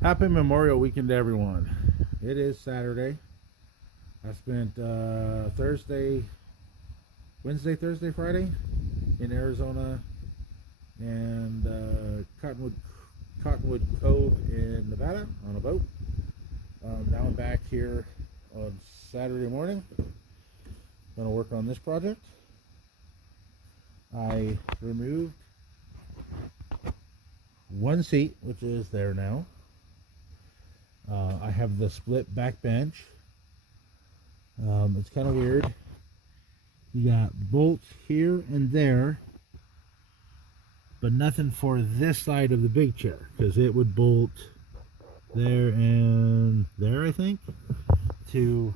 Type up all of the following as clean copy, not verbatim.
Happy Memorial Weekend to everyone. It is Saturday. I spent Thursday, Friday in Arizona and Cottonwood Cove in Nevada on a boat. Now I'm back here on Saturday morning. Going to work on this project. I removed one seat, which is there now. I have the split back bench. It's kind of weird. You got bolts here and there, but nothing for this side of the big chair because it would bolt there and there, I think, to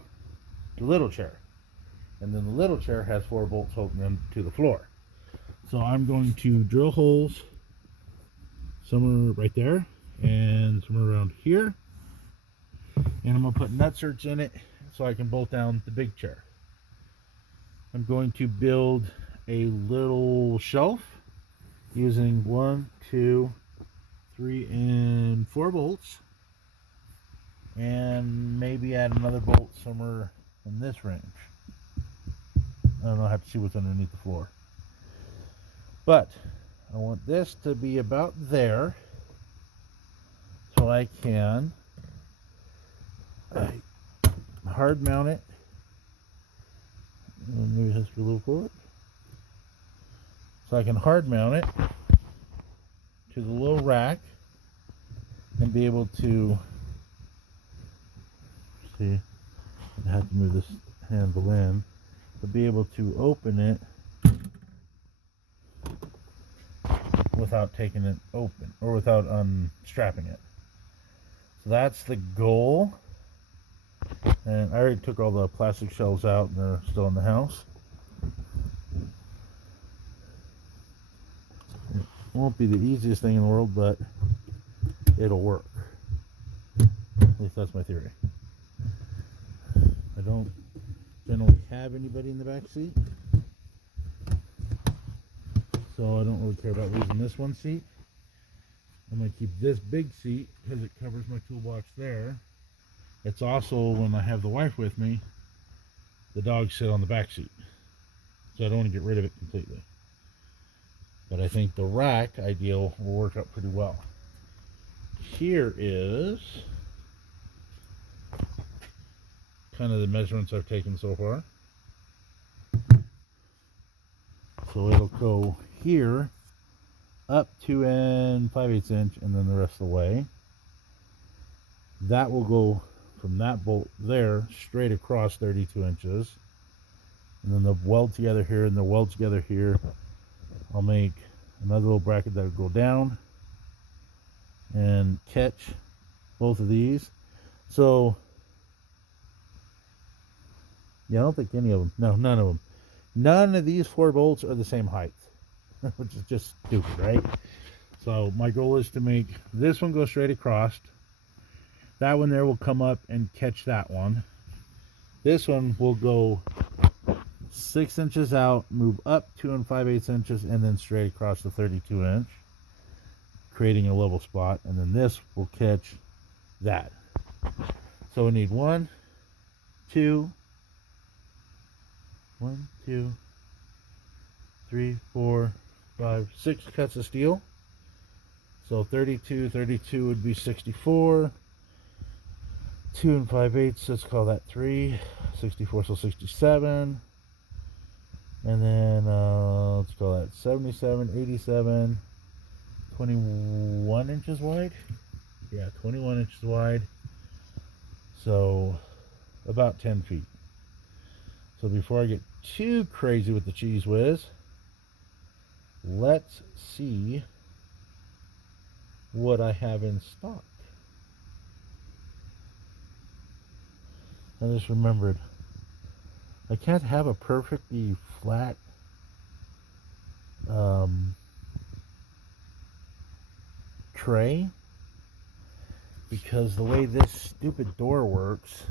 the little chair. And then the little chair has 4 bolts holding them to the floor. So I'm going to drill holes somewhere right there and somewhere around here. And I'm going to put nutserts in it so I can bolt down the big chair. I'm going to build a little shelf using 1, 2, 3, and 4 bolts. And maybe add another bolt somewhere in this range. I don't know, I have to see what's underneath the floor. But I want this to be about there so I can hard mount it. Maybe it has to be a little forward. So I can hard mount it to the little rack and be able to see. I have to move this handle in, but be able to open it without taking it open or without unstrapping it. So that's the goal. And I already took all the plastic shelves out and they're still in the house. It won't be the easiest thing in the world, but it'll work. At least that's my theory. I don't generally have anybody in the back seat, so I don't really care about losing this one seat. I'm going to keep this big seat because it covers my toolbox there. It's also, when I have the wife with me, the dogs sit on the back seat. So I don't want to get rid of it completely. But I think the rack ideal will work out pretty well. Here is kind of the measurements I've taken so far. So it'll go here up 2 5/8 inch and then the rest of the way. That will go from that bolt there straight across 32 inches, and then they'll weld together here and they'll weld together here. I'll make another little bracket that will go down and catch both of these. So yeah, I don't think any of them, no, none of them, none of these 4 bolts are the same height, which is just stupid, right? So my goal is to make this one go straight across. That one there will come up and catch that one. This one will go 6 inches out, move up 2 5/8 inches, and then straight across the 32 inch, creating a level spot. And then this will catch that. So we need 1, 2, 3, 4, 5, 6 cuts of steel. So 32 would be 64. 2 5/8, let's call that 3. 64, so 67. And then let's call that 77, 87, 21 inches wide. Yeah, 21 inches wide. So about 10 feet. So before I get too crazy with the cheese whiz, let's see what I have in stock. I just remembered, I can't have a perfectly flat tray because the way this stupid door works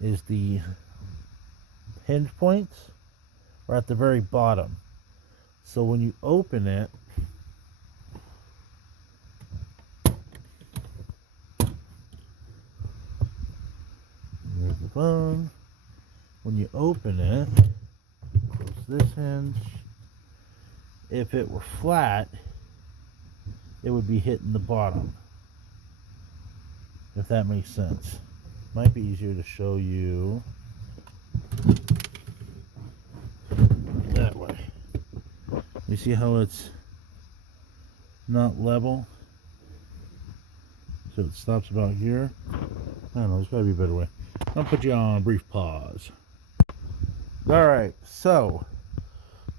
is the hinge points are at the very bottom. So when you open it, fun. When you open it, close this hinge. If it were flat, it would be hitting the bottom, if that makes sense. Might be easier to show you that way. You see how it's not level? So it stops about here. I don't know, there's gotta be a better way. I'll put you on a brief pause. Alright, so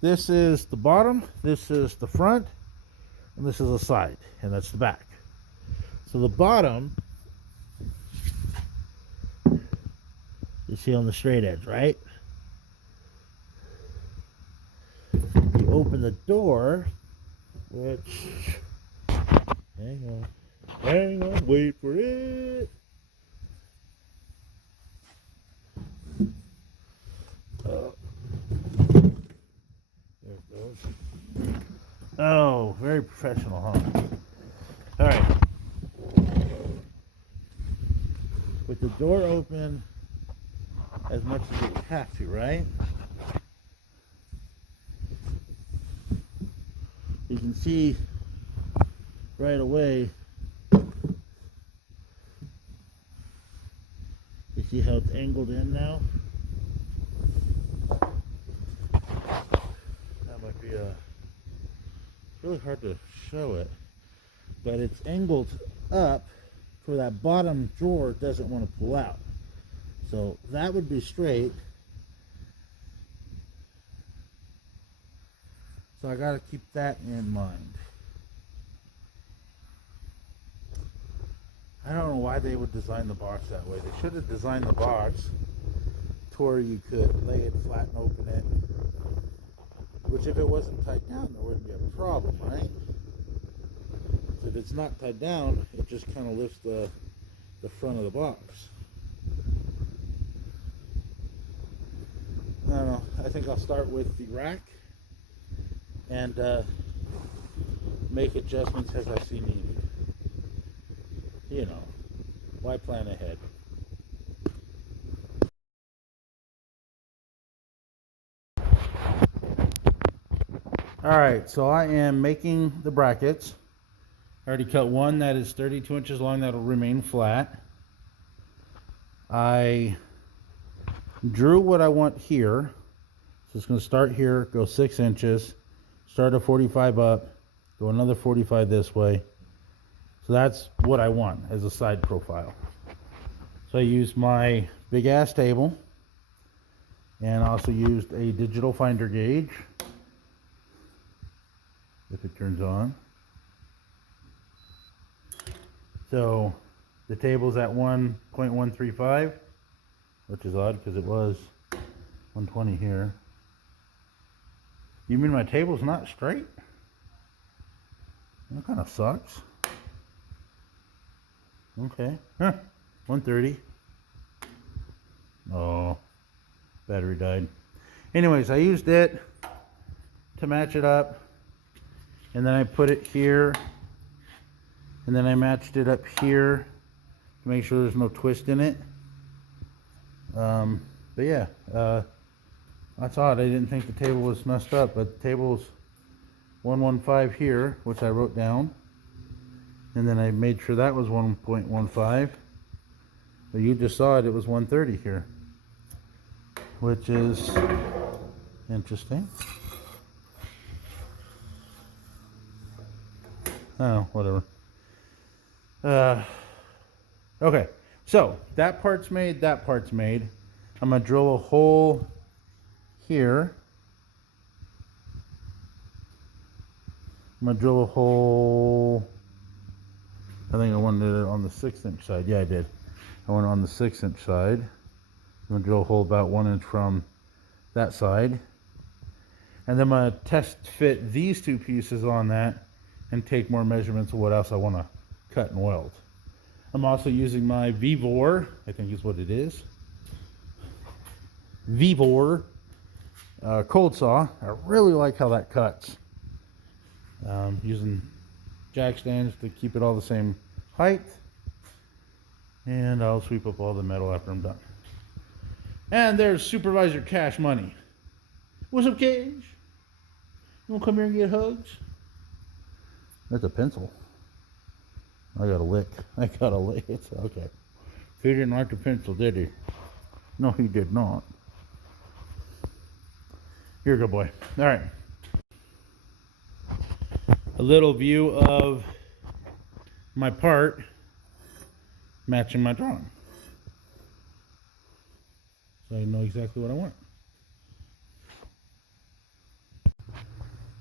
this is the bottom, this is the front, and this is the side, and that's the back. So the bottom, you see on the straight edge, right? You open the door, which, hang on, wait for it. There it goes. Oh, very professional, huh? All right. With the door open as much as you have to, right? You can see right away. You see how it's angled in now? That might be really hard to show it, but it's angled up where that bottom drawer doesn't want to pull out. So that would be straight. So I got to keep that in mind. I don't know why they would design the box that way. They should have designed the box to where you could lay it flat and open it. Which, if it wasn't tied down, there wouldn't be a problem, right? So if it's not tied down, it just kind of lifts the front of the box. I don't know. I think I'll start with the rack and make adjustments as I see needed. You know, why plan ahead? Alright, so I am making the brackets. I already cut one that is 32 inches long that will remain flat. I drew what I want here. So it's going to start here, go 6 inches, start a 45 up, go another 45 this way. So that's what I want as a side profile. So I used my big ass table and also used a digital finder gauge, if it turns on. So the table's at 1.135, which is odd because it was 120 here. You mean my table's not straight? That kind of sucks. Okay, 130. Oh, battery died. Anyways, I used it to match it up, and then I put it here, and then I matched it up here to make sure there's no twist in it. But yeah, that's odd. I didn't think the table was messed up, but the table's 115 here, which I wrote down. And then I made sure that was 1.15. But you just saw it, it was 130 here, which is interesting. Oh, whatever. Okay, so that part's made, that part's made. I'm gonna drill a hole here. I'm gonna drill a hole. I think I wanted it on the 6-inch side. Yeah, I did. I went on the 6-inch side. I'm gonna drill a hole about 1 inch from that side. And then I'm gonna test fit these two pieces on that and take more measurements of what else I wanna cut and weld. I'm also using my Vevor, I think is what it is. Vevor cold saw. I really like how that cuts. Using jack stands to keep it all the same height, and I'll sweep up all the metal after I'm done. And there's Supervisor Cash Money. What's up, Cage? You wanna come here and get hugs? That's a pencil. I got a lick. It's okay. He didn't like the pencil, did he? No, he did not. You're a good boy. All right. A little view of my part matching my drawing. So I know exactly what I want.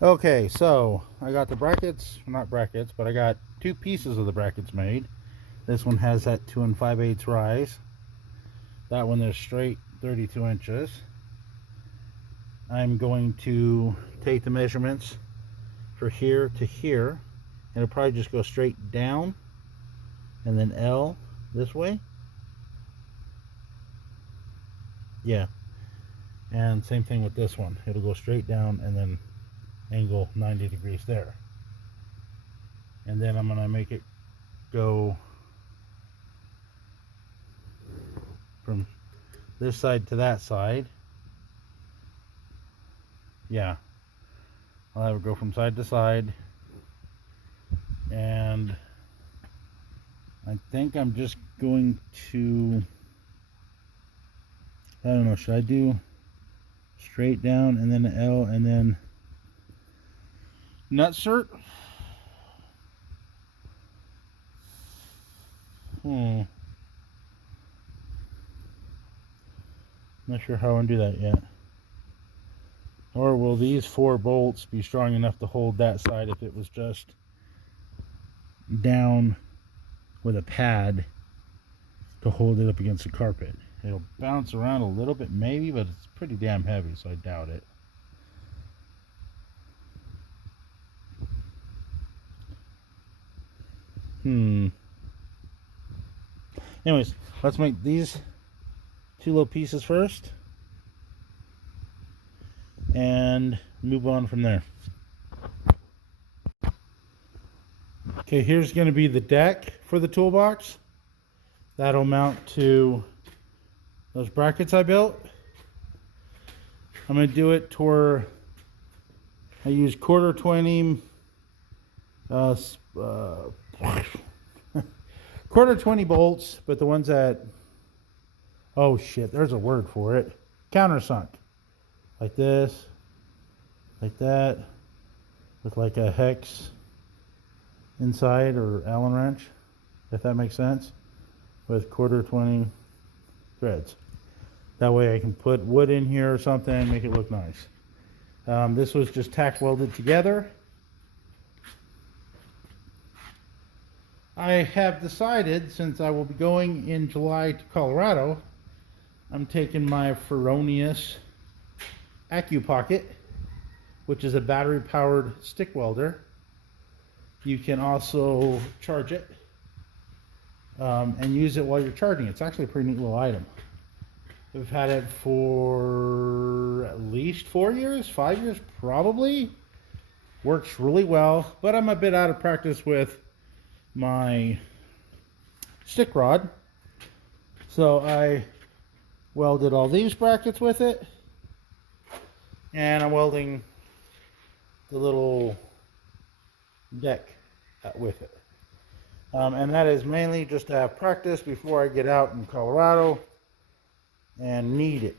Okay, so I got the brackets, not brackets, but I got two pieces of the brackets made. This one has that 2 5/8 rise. That one is straight 32 inches. I'm going to take the measurements for here to here, and it'll probably just go straight down and then L this way. Yeah. And same thing with this one. It'll go straight down and then angle 90 degrees there. And then I'm going to make it go from this side to that side. Yeah. I'll have it go from side to side. And I think I'm just going to, I don't know, should I do straight down and then an L and then nutsert? Not sure how I'm gonna do that yet. Or will these 4 bolts be strong enough to hold that side if it was just down with a pad to hold it up against the carpet? It'll bounce around a little bit maybe, but it's pretty damn heavy, so I doubt it. Anyways, let's make these 2 little pieces first and move on from there. Okay, here's going to be the deck for the toolbox. That'll mount to those brackets I built. I'm going to do it to where I use 1/4 20 bolts, but the ones that, oh shit, there's a word for it, countersunk, like this, like that, with like a hex inside, or Allen wrench, if that makes sense, with 1/4 threads. That way I can put wood in here or something and make it look nice. This was just tack welded together. I have decided, since I will be going in July to Colorado, I'm taking my Feronius AccuPocket, which is a battery powered stick welder. You can also charge it and use it while you're charging. It's actually a pretty neat little item. We've had it for at least 4 years, 5 years probably. Works really well, but I'm a bit out of practice with my stick rod. So I welded all these brackets with it, and I'm welding the little deck with it. And that is mainly just to have practice before I get out in Colorado and need it.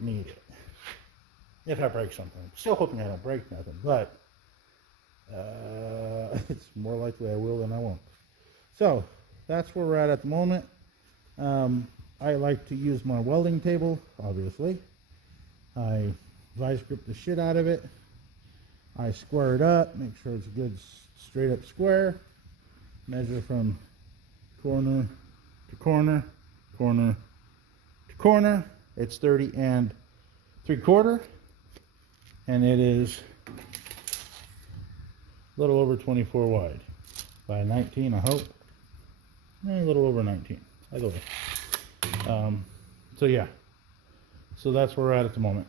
If I break something. I'm still hoping I don't break nothing, but it's more likely I will than I won't. So that's where we're at the moment. I like to use my welding table, obviously. I vice grip the shit out of it. I square it up, make sure it's a good straight up square. Measure from corner to corner, corner to corner. It's 30 3/4, and it is a little over 24 wide by 19, I hope. A little over 19, either way. So yeah, so that's where we're at the moment.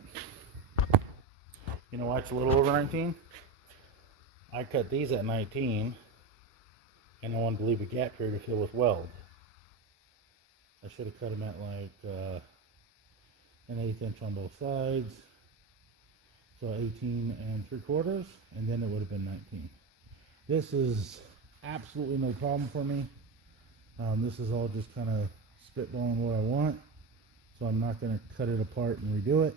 You know why it's a little over 19? I cut these at 19, and I wanted to leave a gap here to fill with weld. I should have cut them at like an 1/8 inch on both sides, so 18 3/4, and then it would have been 19. This is absolutely no problem for me. This is all just kind of spitballing what I want, so I'm not going to cut it apart and redo it.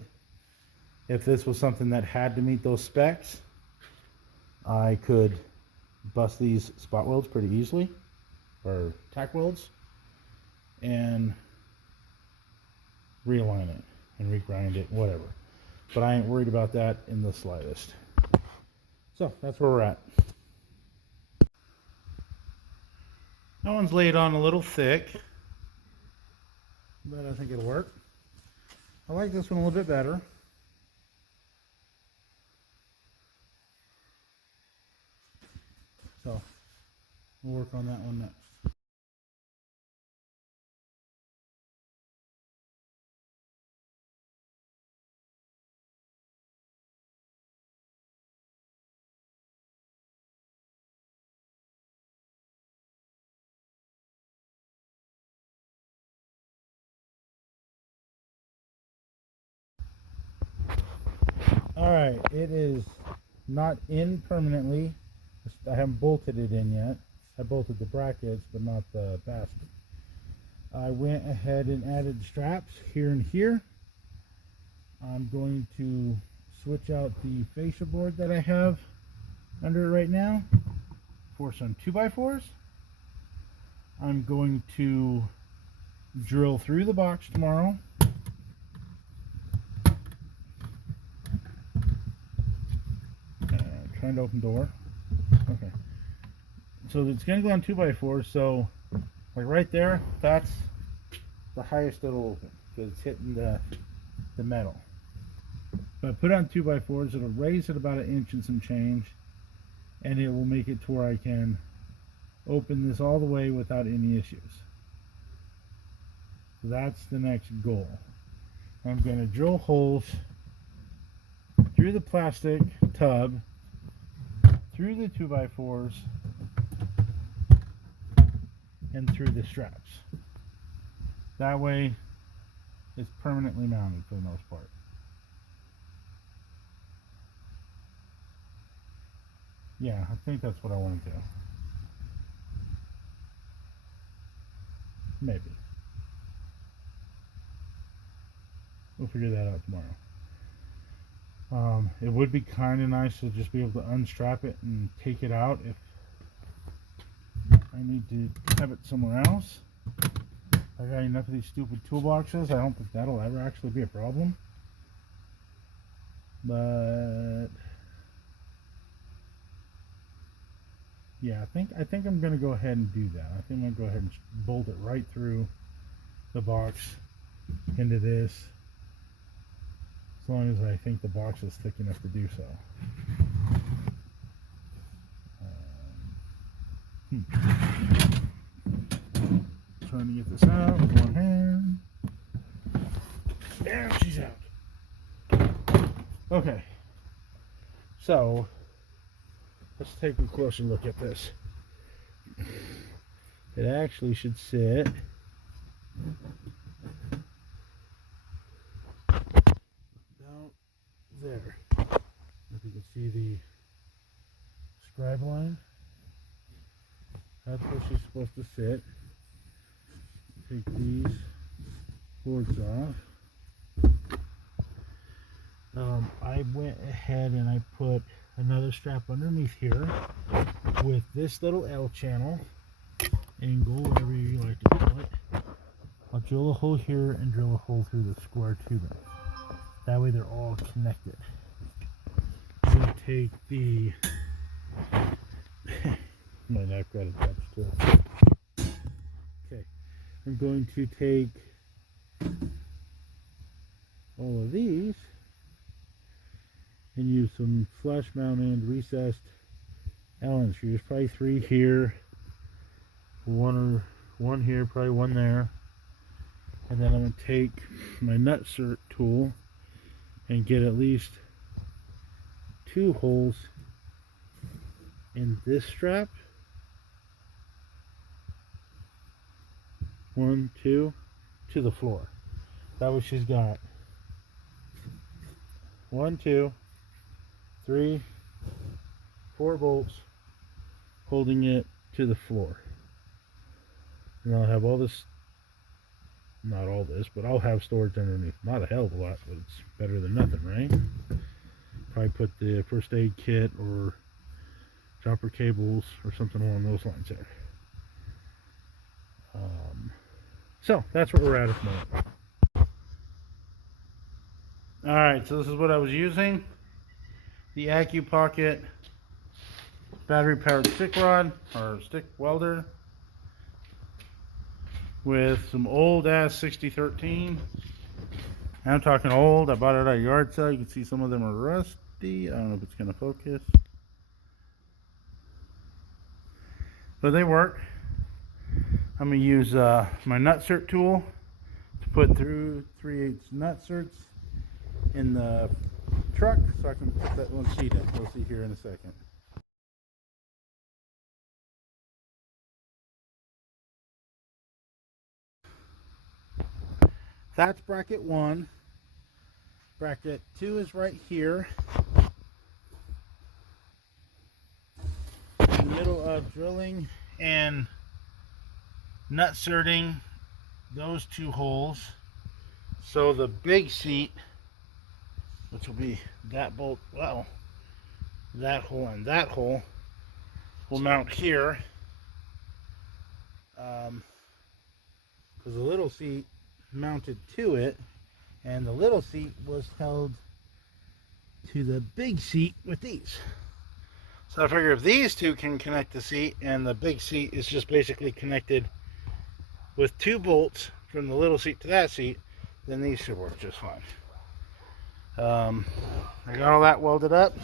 If this was something that had to meet those specs, I could bust these spot welds pretty easily, or tack welds, and realign it and regrind it, whatever. But I ain't worried about that in the slightest. So that's where we're at. That one's laid on a little thick, but I think it'll work. I like this one a little bit better. So we'll work on that one next. Alright, it is not in permanently. I haven't bolted it in yet. I bolted the brackets, but not the basket. I went ahead and added straps here and here. I'm going to switch out the fascia board that I have under it right now for some 2x4s. I'm going to drill through the box tomorrow. Trying to open door. Okay. So it's going to go on 2x4. So, like right there, that's the highest it'll open because it's hitting the metal. If I put on 2x4s, it'll raise it about 1 inch and some change, and it will make it to where I can open this all the way without any issues. So that's the next goal. I'm going to drill holes through the plastic tub, through the 2x4s, and through the straps. That way it's permanently mounted for the most part. Yeah, I think that's what I want to do. Maybe. We'll figure that out tomorrow. It would be kind of nice to just be able to unstrap it and take it out if I need to have it somewhere else. I got enough of these stupid toolboxes. I don't think that'll ever actually be a problem. But yeah, I think I'm gonna go ahead and do that. I think I'm gonna go ahead and bolt it right through the box into this, as long as I think the box is thick enough to do so. Trying to get this out with one hand. There, she's out. Okay, so let's take a closer look at this. It actually should sit about there. If you can see the scribe line, that's where she's supposed to sit. Take these boards off. I went ahead and I put another strap underneath here with this little L channel, angle, whatever you like to call it. I'll drill a hole here and drill a hole through the square tubing. That way they're all connected. I'm going to take the my neck got attached to it. Okay, I'm going to take all of these and use some flush mounted recessed Allen screws. Probably 3 here, one here, probably 1 there. And then I'm going to take my nutsert tool and get at least 2 holes in this strap. 1, 2 to the floor. That way she's got 1, 2, 3, 4 bolts holding it to the floor. And I'll have all this, not all this, but I'll have storage underneath. Not a hell of a lot, but it's better than nothing, right? Probably put the first aid kit or jumper cables or something along those lines there. So that's where we're at the moment. Alright, so this is what I was using. The AccuPocket battery powered stick rod or stick welder with some old ass 6013. I'm talking old. I bought it at a yard sale. You can see some of them are rusty. I don't know if it's going to focus, but they work. I'm going to use my nutsert tool to put through 3/8 nutserts in the truck so I can put that one seat in. We'll see here in a second. That's bracket 1. Bracket 2 is right here. In the middle of drilling and nutserting those 2 holes. So the big seat, which will be that bolt, well, that hole and that hole, will mount here. Because the little seat mounted to it, and the little seat was held to the big seat with these. So I figure if these 2 can connect the seat, and the big seat is just basically connected with 2 bolts from the little seat to that seat, then these should work just fine. I got all that welded up,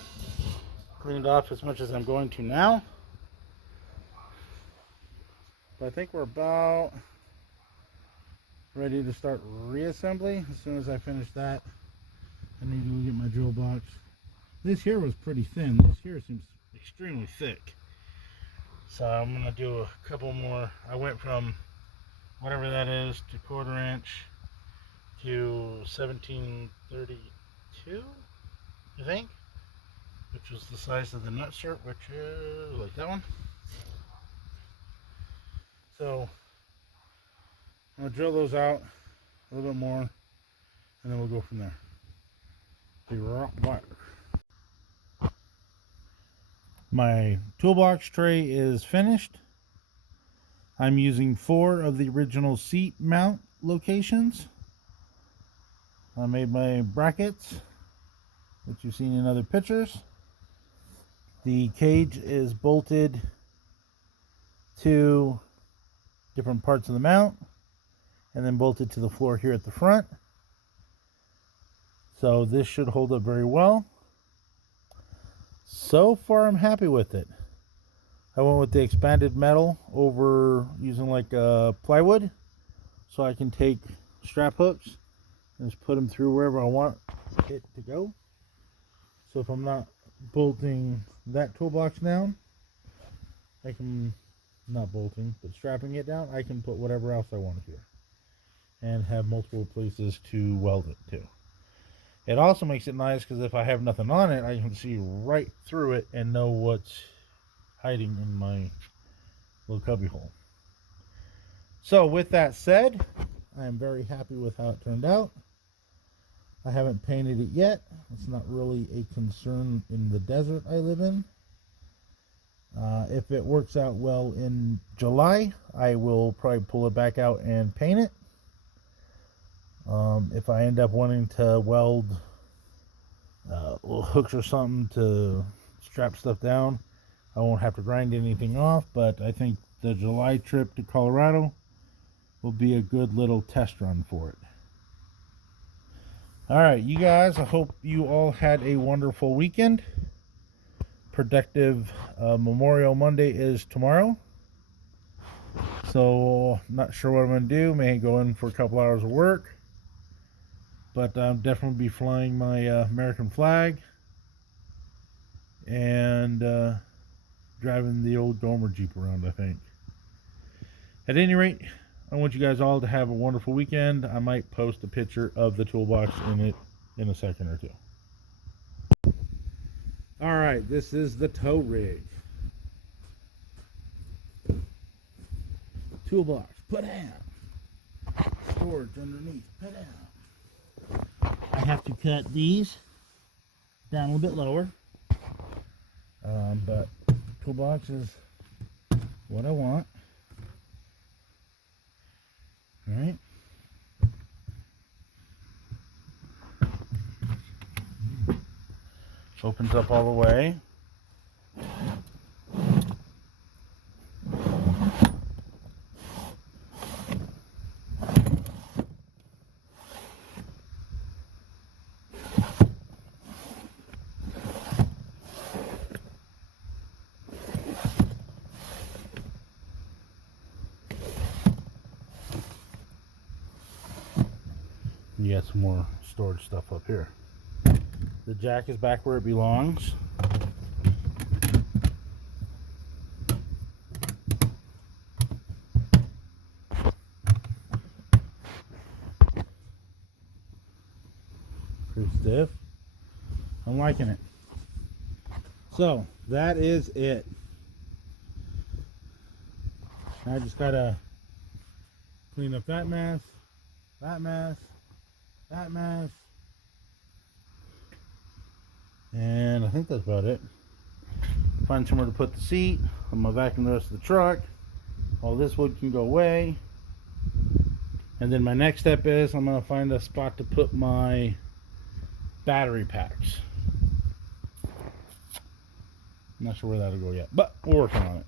cleaned off as much as I'm going to now. But I think we're about ready to start reassembly. As soon as I finish that, I need to go get my drill box. This here was pretty thin. This here seems extremely thick. So I'm going to do a couple more. I went from whatever that is to 1/4 inch to 1732, I think, which was the size of the nutsert, which is like that one. So I'm going to drill those out a little bit more, and then we'll go from there. Be right back. My toolbox tray is finished. I'm using 4 of the original seat mount locations. I made my brackets, which you've seen in other pictures. The cage is bolted to different parts of the mount and then bolted to the floor here at the front. So this should hold up very well. So far I'm happy with it. I went with the expanded metal over using like plywood, so I can take strap hooks and just put them through wherever I want it to go. So if I'm not bolting that toolbox down, I can, not bolting, but strapping it down, I can put whatever else I want here and have multiple places to weld it to. It also makes it nice because if I have nothing on it, I can see right through it and know what's hiding in my little cubby hole. So with that said, I am very happy with how it turned out. I haven't painted it yet. It's not really a concern in the desert I live in. If it works out well in July, I will probably pull it back out and paint it. If I end up wanting to weld little hooks or something to strap stuff down, I won't have to grind anything off, but I think the July trip to Colorado will be a good little test run for it. Alright, you guys, I hope you all had a wonderful weekend. Productive Memorial Monday is tomorrow. So, not sure what I'm going to do. May go in for a couple hours of work. But I'll definitely be flying my American flag. And driving the old Dormer Jeep around, I think. At any rate, I want you guys all to have a wonderful weekend. I might post a picture of the toolbox in it in a second or two. All right, this is the tow rig. Toolbox, put down. Storage underneath, put down. I have to cut these down a little bit lower. But toolbox is what I want. All right. Opens up all the way. You got some more storage stuff up here. The jack is back where it belongs. Pretty stiff. I'm liking it. So that is it. I just gotta clean up that mess, that mess, that mess. And I think that's about it. Find somewhere to put the seat. I'm gonna vacuum the rest of the truck. All this wood can go away. And then my next step is I'm gonna find a spot to put my battery packs. I'm not sure where that'll go yet, but we're working on it.